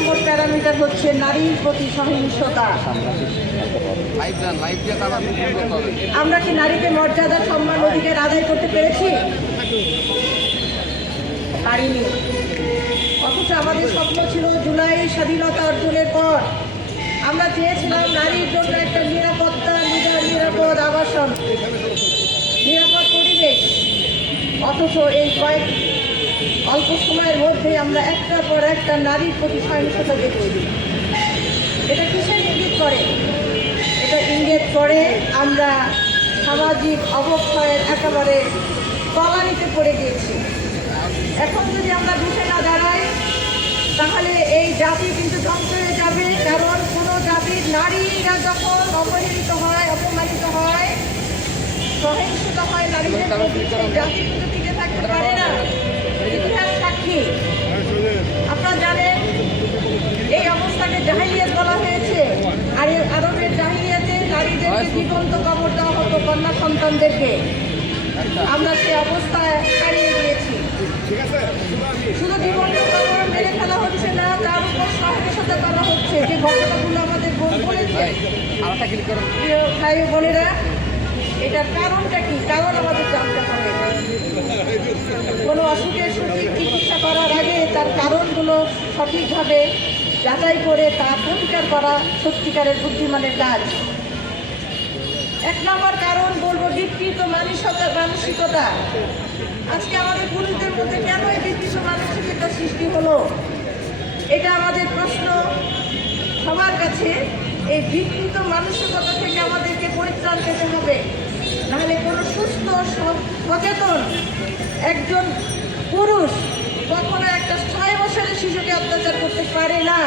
নম্বর parameter হচ্ছে নারীর প্রতি সহিংসতা। আমরা কি নারীকে মর্যাদা, সম্মান, অধিকার আদায় করতে পেরেছি? পারিনি। অথচ আমাদের স্বপ্ন ছিল জুলাই স্বাধীনতা অর্জনের পর আমরা চেয়েছিলাম নারীর জন্য একটা নিরাপত্তা, নিরাপদ আবাসন, নিরাপদ পরিবেশ। অথচ এই অল্প সময়ের মধ্যে আমরা একটার পর একটা নারীর প্রতি সহিংসতা দেখছি। এটা কিসের ইঙ্গিত করে? এটা ইঙ্গিত করে আমরা সামাজিক অবক্ষয়ের একেবারে তলানিতে পড়ে গিয়েছি। এখন যদি আমরা রুখে না দাঁড়াই তাহলে এই জাতি কিন্তু ধ্বংস হয়ে যাবে। কারণ কোনো জাতির নারীরা যখন অবহেলিত হয়, অপমানিত হয়, সহিংসিত হয় নারীদের প্রতি, জাতি কিন্তু টিকে থাকতে পারে না। ইতিহাস সাক্ষী। আপনারা জানেন এই অবস্থাকে জাহিলিয়াত বলা হয়েছে। আর এই আরবের জাহিলিয়াতে নারীদেরকে জীবন্ত কবর দেওয়া হতো, কন্যা সন্তানদেরকে। আমরা সে অবস্থায় হারিয়ে গিয়েছি। শুধু জীবন্ত কবর মেরে ফেলা হচ্ছে না, তার উপর সহিংসতা করা হচ্ছে। যে ঘটনাগুলো আমাদের বোন বলেছে, ভাই বোনেরা, এটার কারণটা কি? কারণ আমাদের জানতে হবে। কোনো অসুখের সঠিক চিকিৎসা করার আগে তার কারণগুলো সঠিকভাবে যাচাই করে তা পরিষ্কার করা সত্যিকারের বুদ্ধিমানের কাজ। এক নম্বর কারণ বলবো বিকৃত মানসিকতা। আজকে আমাদের পুরুষদের মধ্যে কেন এই বিকৃত মানসিকতা সৃষ্টি হলো? এটা আমাদের প্রশ্ন সবার কাছে। এই বিকৃত মানসিকতা থেকে আমাদেরকে পরিত্রাণ পেতে হবে। নাহলে কোনো সুস্থ সচেতন একজন পুরুষ কখনো একটা 6 বছরের শিশুকে অত্যাচার করতে পারে না।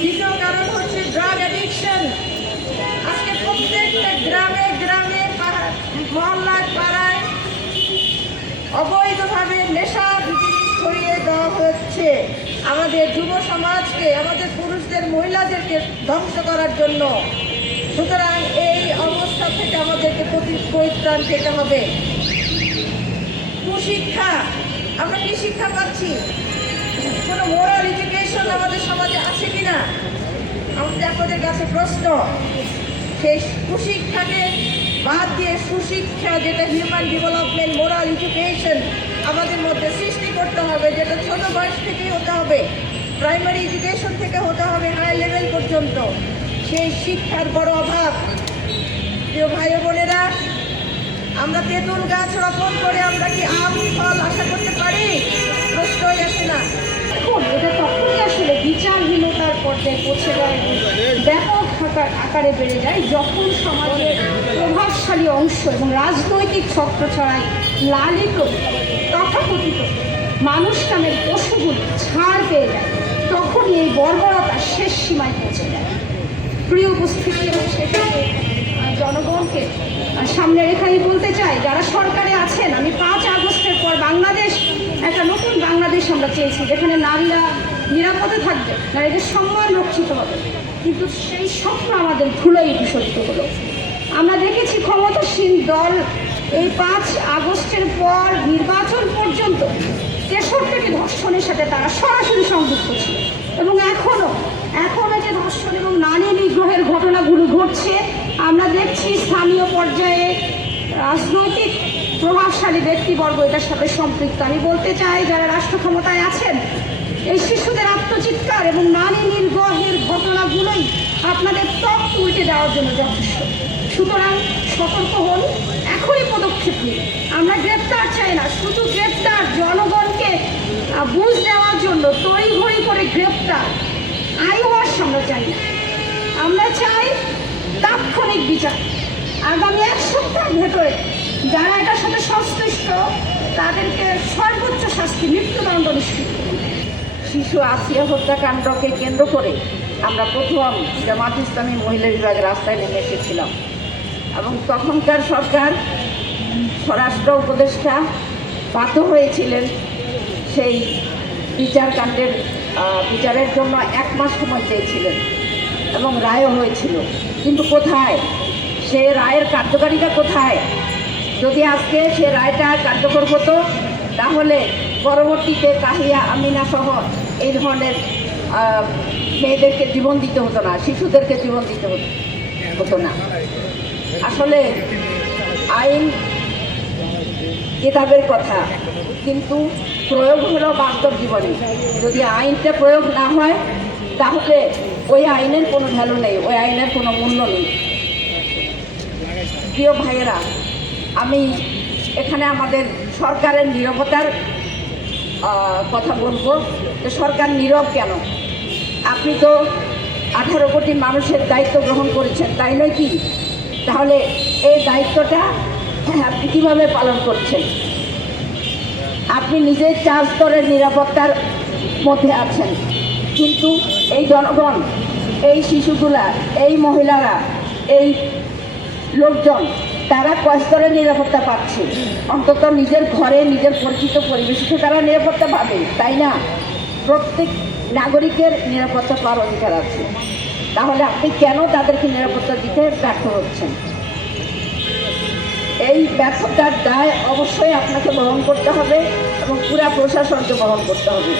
দ্বিতীয় কারণ হচ্ছে ড্রাগ অ্যাডিকশন। আজকে প্রত্যেকটা গ্রামে গ্রামে, মহল্লায়, পাড়ায় অবৈধভাবে নেশা জিনিস ছড়িয়ে দেওয়া হচ্ছে আমাদের যুব সমাজকে, আমাদের পুরুষদের, মহিলাদেরকে ধ্বংস করার জন্য। সুতরাং এই অবস্থা থেকে আমাদেরকে পরিত্রাণ পেতে হবে। কুশিক্ষা। আমরা কি শিক্ষা পাচ্ছি? কোনো মোরাল এডুকেশন আমাদের সমাজে আছে কিনা? আমাদের আপনাদের কাছে প্রশ্ন। সেই কুশিক্ষাকে বাদ দিয়ে সুশিক্ষা, যেটা হিউম্যান ডেভেলপমেন্ট, মোরাল এডুকেশন আমাদের মধ্যে সৃষ্টি করতে হবে, যেটা ছোট বয়স থেকেই হতে হবে, প্রাইমারি এডুকেশন থেকে হতে হবে হাই লেভেল পর্যন্ত। সেই শিক্ষার বড় অভাব। প্রিয় ভাই বোনেরা, আমরা তেঁতুল গাছ রোপণ করে আমরা কি আম ফল আশা করতে পারি? প্রশ্নই আসে না। এখন এটা তখনই আসলে বিচারহীনতার পর্যায়ে পৌঁছে যায়, ব্যাপক আকারে বেড়ে যায়, যখন সমাজের প্রভাবশালী অংশ এবং রাজনৈতিক ছত্র ছড়ায় লালিত তথাকথিত মানুষ নামের পশুগুলি ছাড় পেয়ে যায়। তখনই এই বর্বরতা শেষ সীমায় পৌঁছে যায়। প্রিয় উপস্থিতি এবং শেষে জনগণকে সামনে রেখে আমি বলতে চাই, যারা সরকারে আছেন, আমি 5 আগস্টের পর বাংলাদেশ, একটা নতুন বাংলাদেশ আমরা চেয়েছি, যেখানে নারীরা নিরাপদে থাকবে, নারীদের সম্মান রক্ষিত হবে। কিন্তু সেই স্বপ্ন আমাদের ধুলোয় বিসর্জিত হলো। আমরা দেখেছি ক্ষমতাসীন দল এই 5 আগস্টের পর নির্বাচন পর্যন্ত 63টি ধর্ষণের সাথে তারা সরাসরি সংযুক্ত ছিল। এবং এখনও যে ধর্ষণ এবং নারী নিগ্রহের ঘটনাগুলো ঘটছে, আমরা দেখছি স্থানীয় পর্যায়ে রাজনৈতিক প্রভাবশালী ব্যক্তিবর্গ এটার সাথে সম্পৃক্ত। আমি বলতে চাই, যারা রাষ্ট্র ক্ষমতায় আছেন, এই শিশুদের আত্মচিৎকার এবং নারী নির্গ্রহের ঘটনাগুলোই আপনাদের ত্বক উল্টে দেওয়ার জন্য যথেষ্ট। সুতরাং সতর্ক হন, এখনই পদক্ষেপ নিন। আমরা গ্রেপ্তার চাই না, শুধু গ্রেপ্তার, জনগণকে বুঝ দেওয়ার জন্য তড়িঘড়ি করে গ্রেপ্তার, আইওয়াশ আমরা চাই না। আমরা চাই তাৎক্ষণিক বিচার। আগামী 1 সপ্তাহের ভেতরে যারা এটার সাথে সংশ্লিষ্ট তাদেরকে সর্বোচ্চ শাস্তি, মৃত্যুদণ্ড নিশ্চিত করুন। শিশু আসিয়া হত্যাকাণ্ডকে কেন্দ্র করে আমরা প্রথম জামাত ইসলামী মহিলা বিভাগ রাস্তায় নেমে এসেছিলাম এবং তখনকার সরকার, স্বরাষ্ট্র উপদেষ্টা বাধ্য হয়েছিলেন সেই বিচারের জন্য 1 মাস সময় চেয়েছিলেন এবং রায়ও হয়েছিল। কিন্তু কোথায় সে রায়ের কার্যকারিতা? কোথায়? যদি আজকে সে রায়টা কার্যকর হতো, তাহলে পরবর্তীতে তাহিয়া আমিনা সহ এই ধরনের মেয়েদেরকে জীবন দিতে হতো না, শিশুদেরকে জীবন দিতে হতো না। আসলে আইন কিতাবের কথা, কিন্তু প্রয়োগ হলো বাস্তব জীবনে। যদি আইনটা প্রয়োগ না হয় তাহলে ওই আইনের কোনো ভ্যালু নেই, ওই আইনের কোনো মূল্য নেই। প্রিয় ভাইয়েরা, আমি এখানে আমাদের সরকারের নীরবতার কথা বলবো। যে সরকার নীরব কেন? আপনি তো 18 কোটি মানুষের দায়িত্ব গ্রহণ করেছেন, তাই নয় কি? তাহলে এই দায়িত্বটা আপনি কীভাবে পালন করছেন? আপনি নিজে 4 স্তরের নিরাপত্তার মধ্যে আছেন, কিন্তু এই জনগণ, এই শিশুগুলা, এই মহিলারা, এই লোকজন, তারা কয় স্তরের নিরাপত্তা পাচ্ছে? অন্তত নিজের ঘরে, নিজের পরিচিত পরিবেশে তারা নিরাপত্তা পাবে, তাই না? প্রত্যেক নাগরিকের নিরাপত্তা পাওয়ার অধিকার আছে। তাহলে আপনি কেন তাদেরকে নিরাপত্তা দিতে ব্যর্থ হচ্ছেন? এই ব্যর্থতার দায় অবশ্যই আপনাকে বহন করতে হবে এবং পুরা প্রশাসনকে বহন করতে হবে।